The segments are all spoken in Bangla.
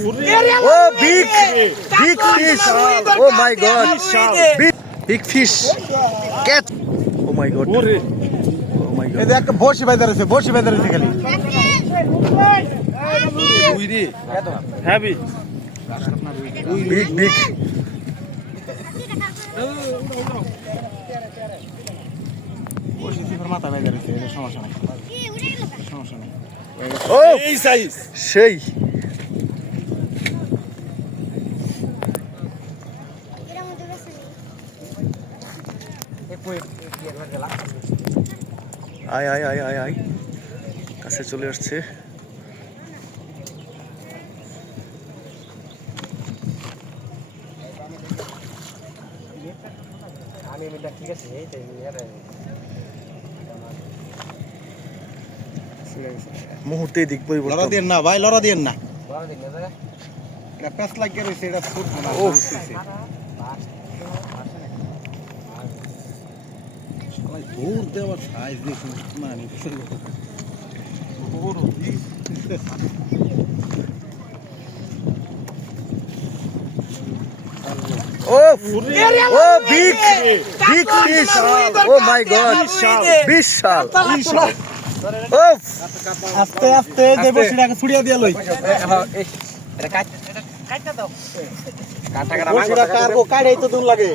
Oh, big fish. Oh my God. Big fish. Catch. Oh my God. Oh my God. একটা বসি বাইদা রয়েছে খালি হ্যাভি Big. বসি সিফার মাথা বাইদা রয়েছে সমস্যা নাই Oh, এই সাইজ সেই আয় কাছে চলে আসছে। মুহূর্তে দিক লড়া পরিবর্তন। দিয়েন না ভাই, লড়া দিয়েন না, এটা প্যাঁচ লাগিয়ে রয়েছে, এটা ফুটবো না। উফ। সবাই দৌড় দেওয়ার সাইজ দেখুন মানে Oh, big fish. Oh my God. Vishal. Oh, আস্তে আস্তে যে বসিটাকে ছুড়িয়ে দিয়ে লই, বসিটা কাটবো, কাটেই তো দূর লাগে।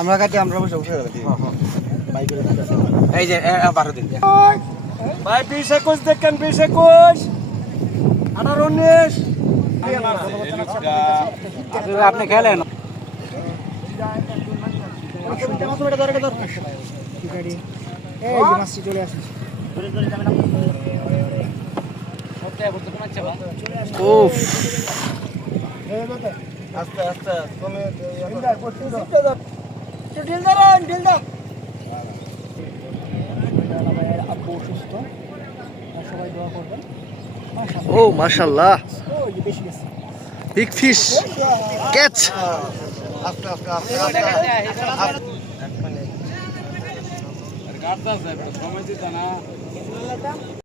আমরা কাটি, আমরা বসে বসে গেছি এই যে 12 দিন ভাই 20 21 দেখেন 20 21 18 19 আপনি খেলেন উফ। আস্তে আস্তে তুমি Oh, mashallah. Big fish. Catch. আস্তে আস্তে আস্তে সময় দিতা না